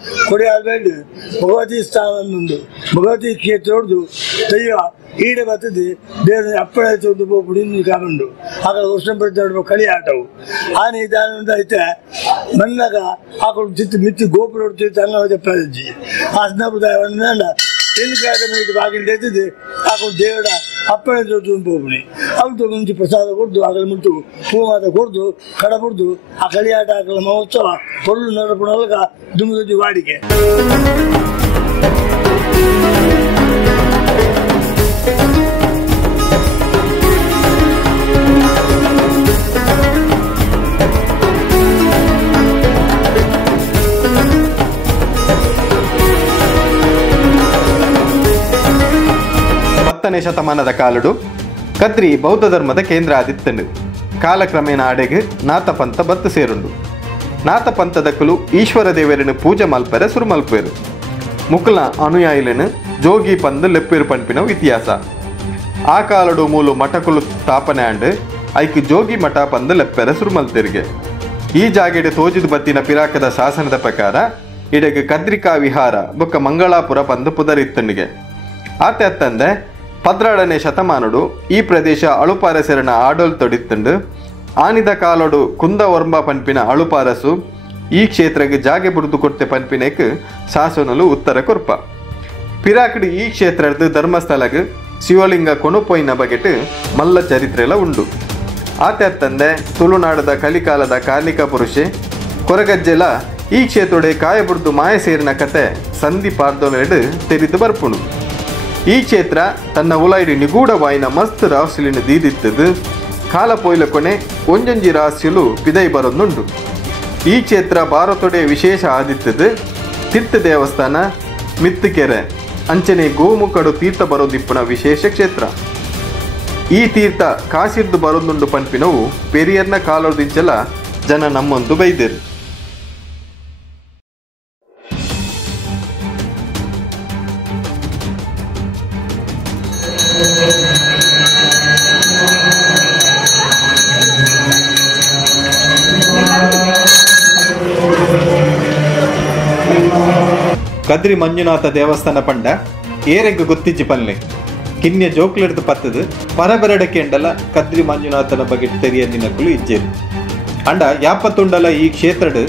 ಕೊಡಿಯಾಲ್ಬೇಡಿ ಭಗವತಿ ಸ್ಥಾನವೊಂದು ಭಗವತಿ ಕ್ಷೇತ್ರ ಹೊಡೆದು ದೈವ ಈಡೆ ಬರ್ತದೆ ದೇವರ ಅಪ್ಪಳ ಒಂದು ಬೋಪುಡಿ ಕಾಕೊಂಡು ಆಗ ವರ್ಷ ಪ್ರತಿ ಕಳಿ ಆಟವು ಆ ನಿಧಾನ ಐತೆ ಮನ್ನಾಗ ಆಕಳು ಚಿತ್ತು ಮಿತ್ತಿ ಗೋಪುರ ಹೊಡ್ತಿತ್ತು ಅಂಗವಾಗಿ ಪ್ರಜಿ ಆ ಸ್ನಪದಾಯ ತೆಲುಗಾಟ ಮಿಟ್ಟು ಬಾಗಿಲು ಎತ್ತಿದೆ ಆಕಳು ದೇವರ ಅಪ್ಪಳ ಬೋಪುಡಿ ಅವ್ರು ಮುಂಚೆ ಪ್ರಸಾದ ಕೊಡ್ದು ಆಗಲ ಮುಟ್ಟು ಹೂ ಮಾತ ಕೊಡ್ದು ಕಡ ಕೊಡ್ದು ಆ ಕಳಿಯಾಟ ಆಕಳ ಮಹೋತ್ಸವ ಕೊಲ್ಲು ನರಪುಣಲ್ಗ ದುಮ್ಮಿದೊಜ್ಜಿ ವಾಡಿಕೆ. ಶತಮಾನದ ಕಾಲಡು ಕದ್ರಿ ಬೌದ್ಧ ಧರ್ಮದ ಕೇಂದ್ರ ಆದಿತ್ತಂಡು. ಕಾಲಕ್ರಮೇಣ ಅಡೆಗೆ ನಾಥಪಂಥ ಬತ್ತು ಸೇರುಂಡು. ನಾಥಪಂಥದಕ್ಕಲು ಈಶ್ವರ ದೇವರನ್ನು ಪೂಜೆ ಮಲ್ಪರೆ ಸುರು ಮಲ್ಪೇರು. ಮುಕುಲ ಅನುಯಾಯಿలను ಜೋಗಿ ಪಂದು ಲೆಪ್ಪೇರು ಪಂಪಿನವು ಇತಿಹಾಸ. ಆ ಕಾಲಡು ಮೂಲು ಮಠಕುಲು ಸ್ಥಾಪನೆ ಅಂಡು ಐಕ್ ಜೋಗಿ ಮಠ ಪಂದು ಲೆಪ್ಪೆರೆ ಸುರು ಮಲ್ತೆರಿಗೆ. ಈ ಜಾಗೆಡೆ ತೋಜಿದು ಬತ್ತಿನ ಪಿರಾಕದ ಶಾಸನದ ಪ್ರಕಾರ ಇಡೆಗೆ ಕದ್ರಿಕಾ ವಿಹಾರ ಬೊಕ್ಕ ಮಂಗಳಾಪುರ ಪಂದು ಪುದರಿತ್ತಂಡಿಗೆ. ಆತೆ ಅತ್ತಂದೆ 12ನೇ ಶತಮಾನಡು ಈ ಪ್ರದೇಶ ಅಳುಪಾರಸೆರನ ಆಡೋಲ್ ತೊಡಿತ್ತಂಡು. ಆನಿದ ಕಾಲಡು ಕುಂದ ವರ್ಮ ಪನ್ಪಿನ ಅಳುಪಾರಸು ಈ ಕ್ಷೇತ್ರಕ್ಕೆ ಜಾಗೆ ಬುಡ್ದು ಕೊಟ್ಟೆ ಪನ್ಪಿನೆಕ್ ಶಾಸನಲು ಉತ್ತರ ಕೊರ್ಪ. ಪಿರಾಕಡಿ ಈ ಕ್ಷೇತ್ರದ ಧರ್ಮಸ್ಥಳಗ್ ಶಿವಲಿಂಗ ಕೊನುಪೊಯ್ನ ಬಗೆಟ್ ಮಲ್ಲ ಚರಿತ್ರೆಲ ಉಂಡು. ಆತೆ ಅತ್ತಂದೆ ತುಳುನಾಡದ ಕಲಿಕಾಲದ ಕಾರ್ಲಿಕ ಪುರುಷೆ ಕೊರಗಜ್ಜೆಲ ಈ ಕ್ಷೇತ್ರಡೆ ಕಾಯಬುಡ್ದು ಮಾಯ ಸೇರಿನ ಕತೆ ಸಂಧಿ ಪಾರ್ದೊಲೆಡ್ ತೆರಿದು ಬರ್ಪುಣು. ಈ ಕ್ಷೇತ್ರ ತನ್ನ ಉಲಾಯಿಡಿ ನಿಗೂಢವಾಯಿನ ಮಸ್ತ್ ರಾಶಿಲಿನ ದೀದಿತ್ತದು. ಕಾಲ ಪೊಯ್ಲ ಕೊನೆ ಒಂಜೊಂಜಿ ರಾಶಿಲು ಪಿದೈ ಬರೊಂದುಂಡು. ಈ ಕ್ಷೇತ್ರ ಭಾರತೊಡೆ ವಿಶೇಷ ಆದಿತ್ತದು. ತೀರ್ಥ ದೇವಸ್ಥಾನ ಮಿತ್ತುಕೆರೆ ಅಂಚನೆ ಗೋಮುಖಡು ತೀರ್ಥ ಬರೋದಿಪ್ಪುನ ವಿಶೇಷ ಕ್ಷೇತ್ರ. ಈ ತೀರ್ಥ ಕಾಸಿರ್ದು ಬರೊಂದುಂಡು ಪನ್ಪಿನವು ಪೆರಿಯರ್ನ ಕಾಲೋದಿಂಚಲ ಜನ ನಮ್ಮೊಂದು ಬೈದೇರು. ಕದ್ರಿ ಮಂಜುನಾಥ ದೇವಸ್ಥಾನ ಪಂಡ ಏರೆಗ್ ಗೊತ್ತಿಜ್ಜಿ ಪಲ್ಲೆ ಕಿನ್ಯ ಜೋಕ್ಲೆಡ್ದು ಪತ್ತದು ಪರಬೆರಡಕ್ಕೆ ಎಂಡಲ ಕದ್ರಿ ಮಂಜುನಾಥನ ಬಗ್ಗೆ ತೆರಿಯದಿನಕ್ಕೂ ಇಜ್ಜೇರು. ಅಂಡ ಯಾಪತ್ತುಂಡಲ ಈ ಕ್ಷೇತ್ರಡ್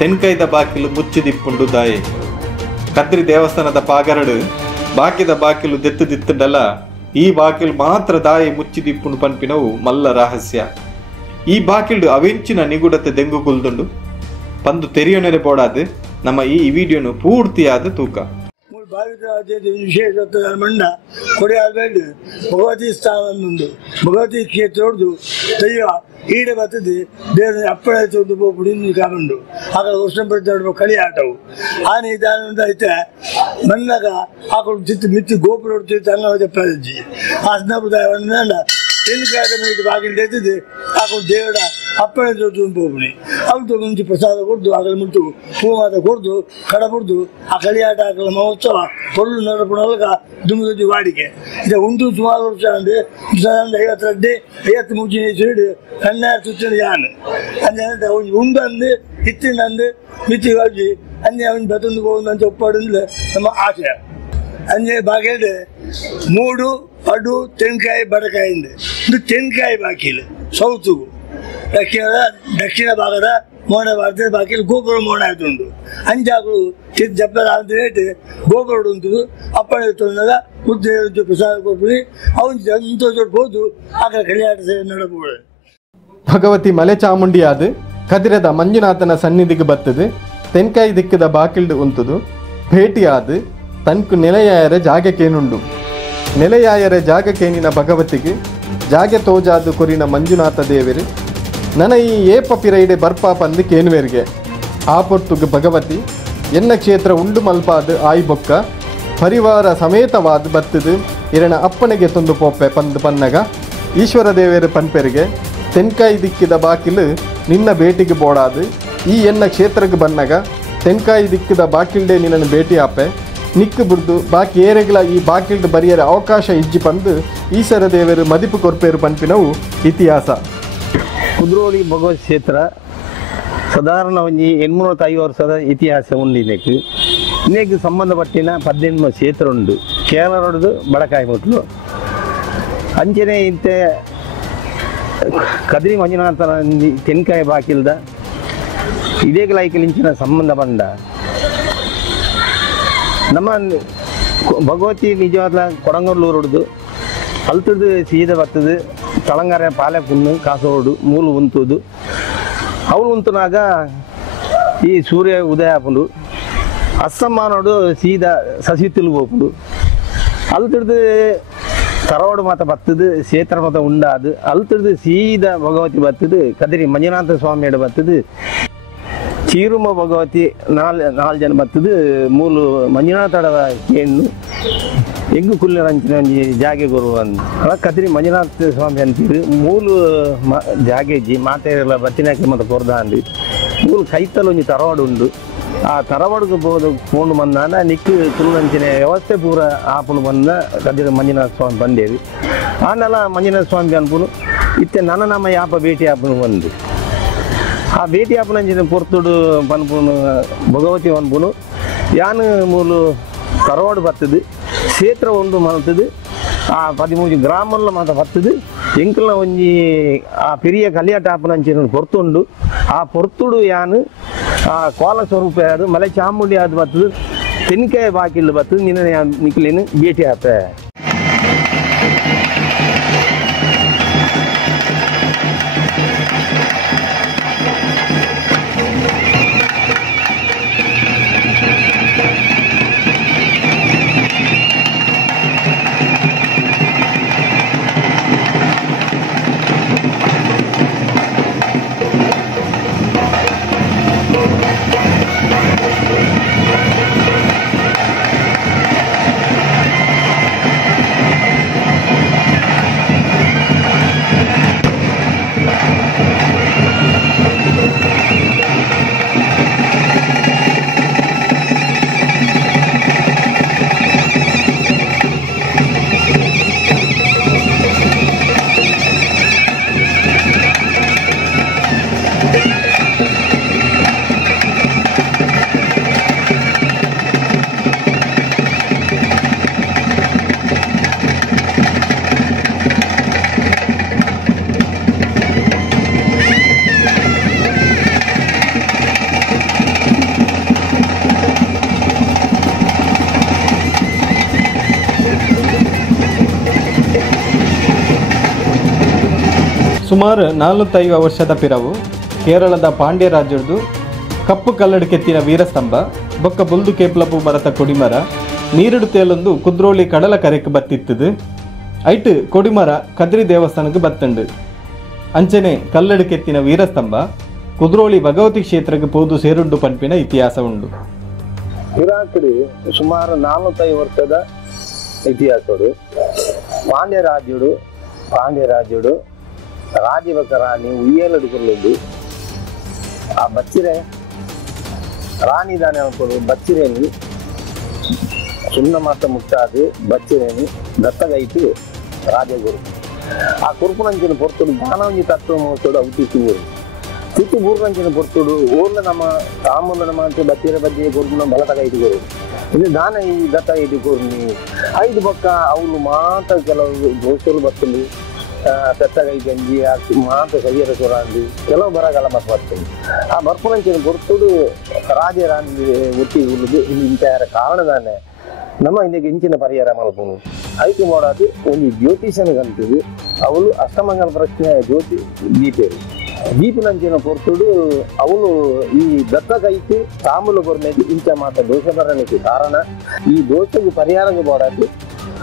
ತೆನ್ಕೈದ ಬಾಕಿಲು ಮುಚ್ಚಿದಿಪ್ಪುಂಡು ದಾಯೆ. ಕದ್ರಿ ದೇವಸ್ಥಾನದ ಪಾಗರಡು ಬಾಕಿದ ಬಾಕಿಲು ದೆತ್ತು ದಿತ್ತುಂಡಲ ಈ ಬಾಕಿಲು ಮಾತ್ರ ದಾಯಿ ಮುಚ್ಚಿದಿಪ್ಪುಂಡು ಪನ್ಪಿನವು ಮಲ್ಲ ರಹಸ್ಯ. ಈ ಬಾಕಿಲ್ಡು ಅವೆಂಚಿನ ನಿಗೂಢತೆ ದೆಂಗು ಕುಲ್ದುಂಡು ಪಂದು ತೆರಿಯೋನೆರೆ ಬೋಡಾದು ನಮ್ಮ ಈ ವಿಡಿಯೋನು ಪೂರ್ತಿಯಾದ ತೂಕ ವಿಶೇಷ ಮಂಡ ಕೊಡಿಯಾಲ್ಬೇಡಿ ಭಗವತಿ ಸ್ಥಾನವೊಂದು ಭಗವತಿ ಕ್ಷೇತ್ರ ಹೊಡೆದು ದೈವ ಈಡೆ ಬರ್ತದೆ ದೇವರ ಅಪ್ಪಳ ಒಂದು ಬೋಪುಡಿ ಕಾಕೊಂಡು ಆಗ ವರ್ಷ ಪ್ರತಿ ಕಳಿ ಆಟವು ಆ ನಿಧಾನ ಐತೆ ಮನ್ನಾಗ ಆಕಳು ಚಿತ್ತು ಮಿತ್ತಿ ಗೋಪುರ ಹೊಡ್ತಿತ್ತು ಅಂಗವಾಗಿ ಪ್ರಜಿ ಆ ಸ್ನಪದಾಯ ತೆಲುಗಾಟ ಮಿಟ್ಟು ಬಾಗಿಲು ಎತ್ತಿದೆ ಆಕಳು ದೇವರ ಅಪ್ಪಳ ಒಂದು ಬೋಪುಡಿ ಅವ್ರು ಮುಂಚೆ ಪ್ರಸಾದ ಕೊಡ್ದು ಆಗಲ ಮುಟ್ಟು ಹೂ ಮಾತ ಕೊಡ್ದು ಕಡ ಕೊಡ್ದು ಆ ಕಳಿಯಾಟ ಆಕಳ ಮಹೋತ್ಸವ ಕೊಲ್ಲು ನರಪುಣಲ್ಗ ದುಮ್ಮಿದೊಜ್ಜಿ ವಾಡಿಕೆ. ಇದು ಉಂಟು ಸುಮಾರು ವರ್ಷ ಅಂದ್ರೆ 50 ಮುಂಚಿನ ಸೈಡ್ ಕಣ್ಣಾರು ಸುತ್ತಿನ ಯಾನು ಅಂದ್ರೆ ಉಂಡು ಅಂದು ಹಿತ್ತಿನ ಅಂದು ಮಿತ್ತಿ ಹೋಗಿ ಅಂದೆ ಅವನು ಬತ್ತೊಂದು ಹೋಗುದು ಅಂತ ಒಪ್ಪಾಡಿಂದ ನಮ್ಮ ಆಶಯ. ಅಂಜೆ ಬಾಗಿಲು 3 ಪಡು ತೆಂಕಾಯಿ ಬಡಕಾಯಿಂದ ಇದು ತೆಂಕಾಯಿ ಬಾಕಿಲು ಸೌತುಗು ದಕ್ಷಿಣ ಭಾಗದ ಮೋಡ ಭಾರತದ ಬಾಕಿಲು ಗೋಪುರ ಮೋಡ ಆಯ್ತುಂಡು ಅಂಜಾಗಳು ಜಪ್ಪರ ಅಂತ ಗೋಪುರ ಉಂಟು ಅಪ್ಪಣ ತೊಂದಾಗ ಉದ್ದ ಪ್ರಸಾದ ಕೊಡ್ಬಿಡಿ ಅವನು ಸಂತೋಷಪೋದು ಆಗ ಕಳಿಯಾಟ ನಡಬಹುದು. ಭಗವತಿ ಮಲೆ ಚಾಮುಂಡಿಯಾದ ಕದಿರದ ಮಂಜುನಾಥನ ಸನ್ನಿಧಿಗೆ ಬತ್ತದು ತೆನ್ಕಾಯಿ ದಿಕ್ಕದ ಬಾಕಿಲ್ಡು ಉಂತುದು ಭೇಟಿಯಾದ ತನ್ಕು ನೆಲೆಯಾಯರ ಜಾಗಕ್ಕೇನುಂಡು. ನೆಲೆಯಾಯರ ಜಾಗಕ್ಕೇನಿನ ಭಗವತಿಗೆ ಜಾಗೆ ತೋಜಾದು ಕೊರಿನ ಮಂಜುನಾಥ ದೇವರು ನನ ಈ ಏಪ ಪಿರೈಡೆ ಬರ್ಪಾ ಪಂದು ಕೇನುವೆರಿಗೆ ಆ ಪೊಟ್ಟುಗೆ ಭಗವತಿ ಎನ್ನ ಕ್ಷೇತ್ರ ಉಂಡು ಮಲ್ಪಾದು ಆಯಿ ಬೊಕ್ಕ ಪರಿವಾರ ಸಮೇತವಾದ ಬತ್ತದು ಇರಣ ಅಪ್ಪನೆಗೆ ತೊಂದು ಪೋಪೆ ಪಂದು ಪನ್ನಗ ಈಶ್ವರ ದೇವರು ಪನ್ಪೆರಿಗೆ ತೆನ್ಕಾಯಿ ದಿಕ್ಕಿದ ಬಾಕಿಲು ನಿನ್ನ ಭೇಟಿಗೆ ಬೋಡಾದು ಈ ಎನ್ನ ಕ್ಷೇತ್ರಕ್ಕೆ ಬನ್ನಗ ತೆನ್ಕಾಯಿ ದಿಕ್ಕಿದ ಬಾಕಿಲ್ಡೆ ನಿನ್ನನ್ನು ಭೇಟಿ ಆಪೆ ನಿಕ್ಕು ಬಿಡ್ದು ಬಾಕಿ ಏರೆಗಳ ಈ ಬಾಕಿಲ್ಡು ಬರಿಯರ ಅವಕಾಶ ಇಜ್ಜಿ ಪಂದು ಈಶ್ವರ ದೇವರು ಮದಿಪು ಕೊರ್ಪೇರು ಪನ್ಪಿನವು ಇತಿಹಾಸ. ಕುದ್ರೋಳಿ ಭಗವತ್ ಕ್ಷೇತ್ರ ಸಾಧಾರಣ ಒಂದು 850 ವರ್ಷದ ಇತಿಹಾಸ ಉಂಡು ಇನ್ನೇಗೆ ಸಂಬಂಧಪಟ್ಟಿನ 18 ಕ್ಷೇತ್ರ ಉಂಡು. ಕೇರಳದ್ದು ಬಡಕಾಯಿ ಮುಟ್ಲು ಅಂಚನೆ ಇಂತೆ ಕದ್ರಿ ಮಂಜುನಾಥನ ತೆನ್ಕಾಯಿ ಬಾಕಿಲ್ದ ಇದೇ ಲೈಕಲಿಂಚಿನ ಸಂಬಂಧ ಬಂದ ನಮ್ಮ ಭಗವತಿ ನಿಜವಾದ ಕೊಡಂಗಲ್ಲೂರುಡ್ದು ಅಲ್ತದ್ದು ಸೀದ ಬರ್ತದು ತಳಂಗಾರ ಪಾಲೆ ಪುಣ್ಣು ಕಾಸೋಡು ಮೂಲು ಉಂತುದು ಅವಳು ಉಂತುನಾಗ ಈ ಸೂರ್ಯ ಉದಯ ಆಪುಂಡು ಅಸ್ತಮಾನೋಡು ಸೀದಾ ಸಸಿ ತಿಳುಗೋಪುಡು ಅಲ್ತದ್ದು ತರವಾಡು ಮಾತ ಬರ್ತದು ಕ್ಷೇತ್ರ ಮಾತ ಉಂಡಾದು ಅಲ್ತದ್ದು ಸೀದಾ ಭಗವತಿ ಬರ್ತದು ಕದಿರಿ ಮಂಜುನಾಥ ಸ್ವಾಮಿಯಡ ಬರ್ತದು ಚೀರುಮ ಭಗವತಿ ನಾಲ್ ಜನ ಬರ್ತದು ಮೂಲು ಮಂಜುನಾಥಡ ಹೆಣ್ಣು ಎಂಗು ಕುಲ್ಲಿರಂಚಿನ ಒಂಜಿ ಜಾಗೆ ಗುರು ಅಂದ ಕದಿರಿ ಮಂಜುನಾಥ ಸ್ವಾಮಿ ಅಂತೀರಿ ಮೂಲು ಜಾಗೆಜ್ಜಿ ಮಾತೆಲ್ಲ ಬತ್ತಿನಾಕಿ ಮತ್ತು ಕೊರ್ದ ಅಂದಿ ಮೂಲು ಕೈತಲು ಒಂಜಿ ತರವಾಡು ಉಂಡು ಆ ತರವಾಡುಗೆ ಪೋಂಡು ಬಂದಾನ ನಿಕ್ಕು ತುಳುನಂಚಿನ ವ್ಯವಸ್ಥೆ ಪೂರ ಆಪುನು ಬಂದ ಕದಿರಿ ಮಂಜುನಾಥ ಸ್ವಾಮಿ ಬಂದೇವಿ ಆನೆಲ್ಲ ಮಂಜುನಾಥ ಸ್ವಾಮಿ ಅನ್ಪುನು ಇತ್ತೆ ನನ್ನ ನಮ್ಮ ಯಾಪ ಭೇಟಿ ಆಪುನು ಬಂದು ಆ ಭೇಟಿ ಆಪುನಂಚಿನ ಪೊರ್ತುಡು ಪನ್ಪುನು ಭಗವತಿ ಅನ್ಪುನು ಯಾನು ಮೂಲು ತರವಾಡು ಬರ್ತದೆ ಕ್ಷೇತ್ರ ಒಂದು ಮಾಡ್ತದೆ ಆ 13 ಗ್ರಾಮಲ್ಲ ಮಾತ ಬರ್ತದೆ ಎಂಕಲ್ನ ಒಂಜಿ ಆ ಪೆರಿಯ ಕಲಿಯಾಟ ಆಪುನಂಚಿನ ಪೊರ್ತುಂಡು ಆ ಪೊರ್ತುಡು ಯಾನು ಆ ಕೋಲ ಸ್ವರೂಪ ಅದು ಮಲೆ ಚಾಮುಂಡಿ ಅದು ಬರ್ತದೆ ತೆನ್ಕಾಯಿ ಬಾಕಿಲ್ ಬರ್ತದೆ ನಿನ್ನ ನಿಕ್ಲೇನು ಭೇಟಿ ಆತ ಸುಮಾರು 45 ವರ್ಷದ ಪಿರವು ಕೇರಳದ ಪಾಂಡ್ಯ ರಾಜ್ಯದ್ದು ಕಪ್ಪು ಕಲ್ಲಡು ಕೆತ್ತಿನ ವೀರಸ್ತಂಭ ಬೊಕ್ಕ ಬುಲ್ದು ಕೇಪ್ಲಪು ಬರತ ಕೊಡಿಮರ ನೀರುಡು ತೇಲೊಂದು ಕುದ್ರೋಳಿ ಕಡಲ ಕರೆಕ್ ಬತ್ತಿತ್ತದು ಐಟ್ ಕೊಡಿಮರ ಕದ್ರಿ ದೇವಸ್ಥಾನಕ್ಕೆ ಬತ್ತಂಡು ಅಂಚನೆ ಕಲ್ಲಡು ಕೆತ್ತಿನ ವೀರಸ್ತಂಭ ಕುದ್ರೋಳಿ ಭಗವತಿ ಕ್ಷೇತ್ರಕ್ಕೆ ಪೋದು ಸೇರುಂಡು ಪಂಪಿನ ಇತಿಹಾಸ ಉಂಡು. ಇರಾಕಡಿ ಸುಮಾರು 45 ವರ್ಷದ ಇತಿಹಾಸಡು ಪಾಂಡ್ಯ ರಾಜ್ಯಡು ರಾಜಭಕ್ತ ರಾಣಿ ಉಯ್ಯಲಡುಕೊಳ್ಳುದು ಆ ಬಚ್ಚಿರೆ ರಾಣಿ ದಾನೆ ಅನ್ಕೊಂಡು ಬಚ್ಚಿರೇನಿ ಸುಣ್ಣ ಮಾತ ಮುಟ್ಟಾದು ಬಚ್ಚಿರೇನಿ ದತ್ತಗೈತು ರಾಜಗುರು ಆ ಕುರುಪುನಂಚಿನ ಪೊರ್ತುಡು ದಾನವಂಜಿ ತತ್ವ ಮಹೋತ್ಸವ ಅವು ತಿತ್ತು ಬೂರ್ನಂಚಿನ ಪೊರ್ತುಡು ಊರ್ನ ನಮ್ಮ ತಾಮೂಲ ನಮ್ಮ ಅಂತ ಬಚ್ಚಿರೆ ಬಜ್ಜೆ ಕೊರ್ಪುನ ಬಲತಗೈತು ಕೊರು ಇದು ದಾನ ಈ ದತ್ತಗೈತು ಕೊರ್ನಿ 5 ಪಕ್ಕ ಅವಳು ಮಾತ್ರ ಕೆಲವು ದೋಷರು ಬರ್ತಲು ತೆತ್ತಗೈ ಗಂಜಿ ಮಾತ ಸವಿಯರ ಸೊರಾಂದು ಕೆಲವು ಬರಗಾಲ ಮತ್ತು ಬರ್ತದೆ ಆ ಬರ್ಪುನಂಚಿನ ಪೊರ್ತುಡು ರಾಜರಾಣಿ ಒಟ್ಟಿ ಉಳಿದು ಇಂತಹ ಕಾರಣದಾನೆ ನಮ್ಮ ಹಿಂದಕ್ಕೆ ಇಂಚಿನ ಪರಿಹಾರ ಮಲ್ಪನು ಅದಕ್ಕೆ ಮಾಡೋದು ಒಂದು ಜ್ಯೋತಿಷನಿಗಂತದ್ದು ಅವಳು ಅಷ್ಟಮಂಗಲ ಪ್ರಶ್ನೆ ಜ್ಯೋತಿ ದೀಪಿನಂಚಿನ ಪೊರ್ತುಡು ಅವಳು ಈ ದತ್ತಗೈತು ತಾಮೂಲ ಬರ್ನೇದು ಇಂಚ ಮಾತ ದೋಷ ಬರಲಿಕ್ಕೆ ಕಾರಣ ಈ ದೋಷಕ್ಕೆ ಪರಿಹಾರಕ್ಕೆ ಮಾಡೋದು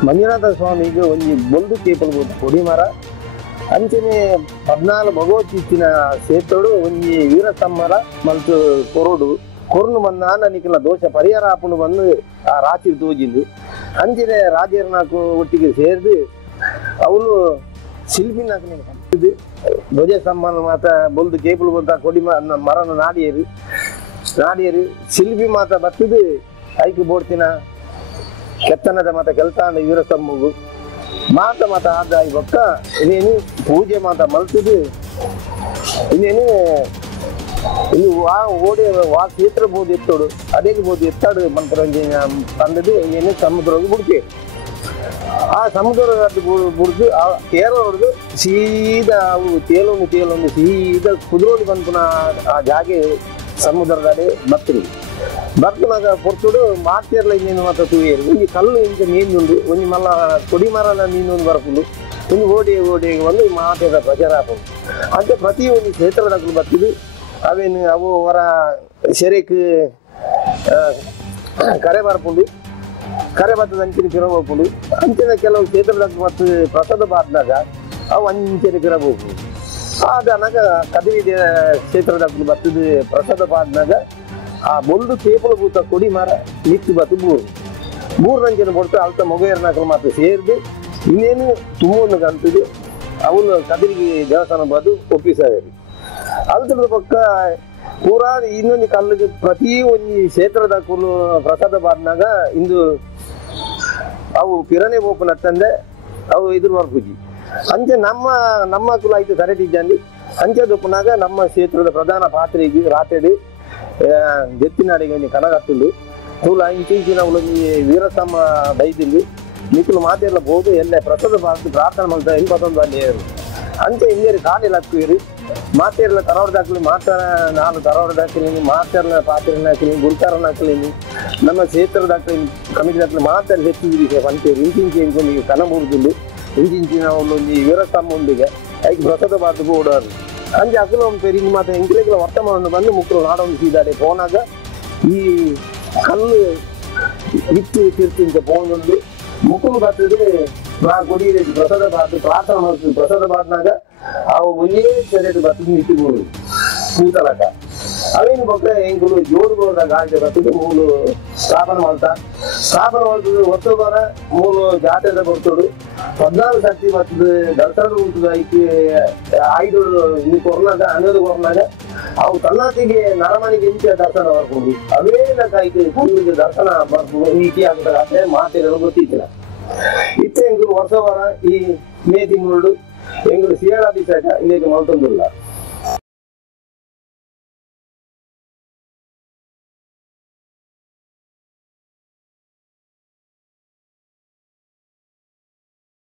ಮಂಜುನಾಥ ಸ್ವಾಮಿಗೆ ಒಂದು ಬೊಲ್ದು ಕೇಪಲ್ ಕೊಡಿಮರ ಅಂಚನೆ 14 ಭಗವತಿ ಇಚ್ಚಿನ ಸೇತೋಡು ಒಂದು ವೀರಸ್ತಂಭರ ಮತ್ತು ಕೊರುನು ಬಂದಾನ ನಿಖಲ ದೋಷ ಪರಿಹಾರ ಆಪುಂಡು ಬಂದು ಆ ರಾತ್ರಿ ತೋಜಿಂದು ಅಂಚನೆ ರಾಜೇರ್ನಾಕು ಒಟ್ಟಿಗೆ ಸೇರಿದು ಅವಳು ಶಿಲ್ಪಿನಾಕ ಧ್ವಜ ಸ್ತಂಭನ ಮಾತ ಬೊಲ್ದು ಕೇಪಲ್ ಬಂತ ಕೊಡಿಮ ಮರನ ನಾಡಿಯರು ಶಿಲ್ಪಿ ಮಾತ ಬರ್ತದು ಐಕೆ ಬೋಡ್ತಿನ ಕೆತ್ತನದ ಮಾತ ಕೆಲ್ತಾಂಡ ವೀರಸ್ತಂಭಗು ಮಾತ ಆದ ಇವಕ್ಕ ಇನ್ನೇನು ಪೂಜೆ ಮಾತ ಮಲ್ತದು ಇನ್ನೇನು ಇಲ್ಲಿ ಓಡಿ ಕ್ಷೇತ್ರ ಬೋದು ಎತ್ತೋಡು ಅದೇಗೆ ಬೋದು ಎತ್ತಾಡು ಮನಪರಂಜನೆ ತಂದದ್ದು ಏನು ಸಮುದ್ರಕ್ಕೆ ಬಿಡ್ತೇವೆ. ಆ ಸಮುದ್ರದ್ದು ಬಿಡ್ದು ಆ ಕೇರಳ ಹೊಡೆದು ಸೀದಾ ಅವು ತೇಲೊಂದು ಸೀದಾ ಕುದುರೋಲಿ ಬಂದು ಆ ಜಾಗೆ ಸಮುದ್ರದಾಡೆ ಬರ್ತನಾಗ ಪೊರ್ತುಡು ಮಾತೇರ್ಲ ಇನ್ನೇನು ಮಾತ್ರ ತೂಯೇರು ಒಂಜಿ ಕಲ್ಲು ಇಂಚ ಮೀನುಂಡು ಒಂಜಿ ಮಲ್ಲ ಕೊಡಿ ಮರನ ಮೀನೊಂದು ಬರ್ಕೊಂಡು ಒಂದು ಓಡಿ ಒಂದು ಮಾತೇರ ಪ್ರಚಾರ ಹಾಕೊಂಡು ಅಂತ ಪ್ರತಿ ಒಂದು ಕ್ಷೇತ್ರದಾಗಲು ಬರ್ತಿದ್ದು ಅವೇನು ಅವು ಅವರ ಸೆರೆಕ್ ಕರೆ ಬರ್ತದ ಅಂಚಿನ ಕಿರ ಹೋಗ್ಕೊಂಡು ಅಂಚಿನ ಕೆಲವು ಕ್ಷೇತ್ರದಾಗ ಮತ್ತು ಪ್ರಸಾದ ಬಾದ್ನಾಗ ಅವು ಅಂಚಿನ ಕಿರ ಹೋಗ್ಬೋದು ಆದನಾಗ ಕದಿರಿ ಕ್ಷೇತ್ರದಾಗ ಬರ್ತದ ಪ್ರಸಾದ ಬಾದ್ನಾಗ ಆ ಬೊಲ್ದು ಚೇಪಲು ಬೂತ ಕೊಡಿ ಮರ ನಿತ್ತು ಬತ್ತು ಮೂರು ರಂಜನ ಕೊಡ್ತು ಅಲ್ತ ಮೊಗೇರ್ನಾಕಲು ಮಾತ್ರ ಸೇರಿದು ಇನ್ನೇನು ತುಂಬೊಂದು ಕಂತಿದ್ದು ಅವನು ಕದಿರಿಗೆ ದೇವಸ್ಥಾನ ಬಂದು ಒಪ್ಪಿಸಾರಿ ಅಲ್ತದ ಪಕ್ಕ ಪೂರಾ ಇನ್ನೊಂದು ಕಲ್ಲಿಗೆ ಪ್ರತಿ ಒಂದು ಕ್ಷೇತ್ರದ ಕುಲು ಪ್ರಸಾದ ಬಾದ್ನಾಗ ಇಂದು ಅವು ಪಿರನೆ ಓಪನ್ ಹತ್ತಂದೆ ಅವು ಇದ್ರ ವರ್ಪುಜಿ ಅಂಚೆ ನಮ್ಮ ಕುಲ ಆಯ್ತು ಕರೆಟಿದ್ದಂಡಿ ಅಂಚೆದೊಪ್ಪನಾಗ ನಮ್ಮ ಕ್ಷೇತ್ರದ ಪ್ರಧಾನ ಪಾತ್ರೆಗೆ ರಾತ್ರಿ ಜೆತ್ತಿನಾಡಿಗೆ ಒಂದು ಕನಗತ್ತುಂಡು ತೂಲ ಇಂಚಿನ ಅವಳೊಂದು ವೀರತಮ್ಮ ಬೈದಿಂದು ನಿಖಲು ಮಾತೆಲ್ಲ ಬೋದು ಎಲ್ಲ ಪ್ರಸಾದ ಬಾರ್ದು ಪ್ರಾರ್ಥನೆ ಮಾಡ್ತಾರೆ 81 ಅಲ್ಲಿ ಅಂಚೆ ಇನ್ನೇರು ಕಾಲಿಲ್ಲ ಹಾಕ್ತೀರಿ ಮಾತೆಲ್ಲ ತರವಡ್ದಾಕ್ಲಿ ನಾನು ತರವಡ್ದಾಕ್ಲೀನಿ ಮಾತೆಲ್ಲ ಪಾತ್ರೆನ ಹಾಕ್ಲೀನಿ ಗುರುಕಾರನ ಹಾಕ್ಲೀನಿ ನಮ್ಮ ಕ್ಷೇತ್ರದ ಹಾಕ್ಲೀನಿ ಕಮಿಟಿ ಹಾಕ್ಲಿ ಮಾತೆಲ್ಲ ಹೆಚ್ಚಿದ್ರಿಗೆ ಪಂಚೇರಿ ಇಂಚಿಂಚಿ ಕನ ಮೂಡ್ದುಂಡು ಇಂಚಿಂಚಿನ ಅವಳೊಂದು ವೀರತಮ್ಮ ಉಂಡಿಗೆ ಐದು ಪ್ರಸಾದ ಬಾರ್ದು ಓಡೋರು ಅಂಜೆ ಅಕಲ ಒಂದು ಪೇರಿಗೆ ಮಾತ್ರ ಎಂಕ್ಲೆಗಳ ವರ್ತಮಾನ ಬಂದು ಮುಕ್ಕಳು ನಾಡೊಂದು ಸೀದಾಡೆ ಪೋನಾಗ ಈ ಕಲ್ಲು ಇತ್ತು ತಿರ್ತಿಂತ ಪೋನೊಂದು ಮುಕ್ಕಳು ಬರ್ತದೆ ಕೊಡಿ ಪ್ರಸಾದ ಬಾರ್ದು ಪ್ರಾರ್ಥನೆ ಮಾಡ್ತೀವಿ ಪ್ರಸಾದ ಬಾರ್ನಾಗ ಅವು ಒಂದೇ ಸರಿಯಾಗಿ ಬರ್ತದೆ ನಿಂತುಬೋದು ಕೂತಲಕ ಅವೇನು ಬಕ್ಕ ಎಂಕುಲು ಜೋಡುಗೋದಾಗ ಆಯ್ತು ಬರ್ತದೆ ಮೂಲು ಸ್ಥಾಪನೆ ಮಾಡ್ತದೆ ಹೊತ್ತೋಗಾರ ಮೂಲು ಜಾತ್ರೆ ಬರ್ತೋಡು 14 ಸರ್ತಿ ಬರ್ತದೆ ದರ್ಶನ ಉಂಟು ಐತಿ ಐದೋಡು ಇನ್ನು ಕೊರೋನಾಗ 11 ಕೊರೋನಾಗ ಅವು ತನ್ನತಿಗೆ ನರಮನಿಗೆ ಇಂಚೆ ದರ್ಶನ ಬರ್ಬೋದು ಅವೇ ಐತಿ ಕಲ್ಲಿಗೆ ದರ್ಶನ ಬರ್ಬೋದು ನೀತಿ ಆಗ್ತದೆ ಅದೇ ಮಾತೆಲ್ಲ ಗೊತ್ತಿತ್ತಿಲ್ಲ ಇತ್ತೆ ಎಂಕುಲು ವರ್ಷ ವಾರ ಈ ಮೇ ತಿಂಗಳು ಎಂಕುಲು ಸಿಯಾಳ ಅಭಿಷೇಕ ಇನ್ನೇನು ಮಾಡ್ತಂದಿಲ್ಲ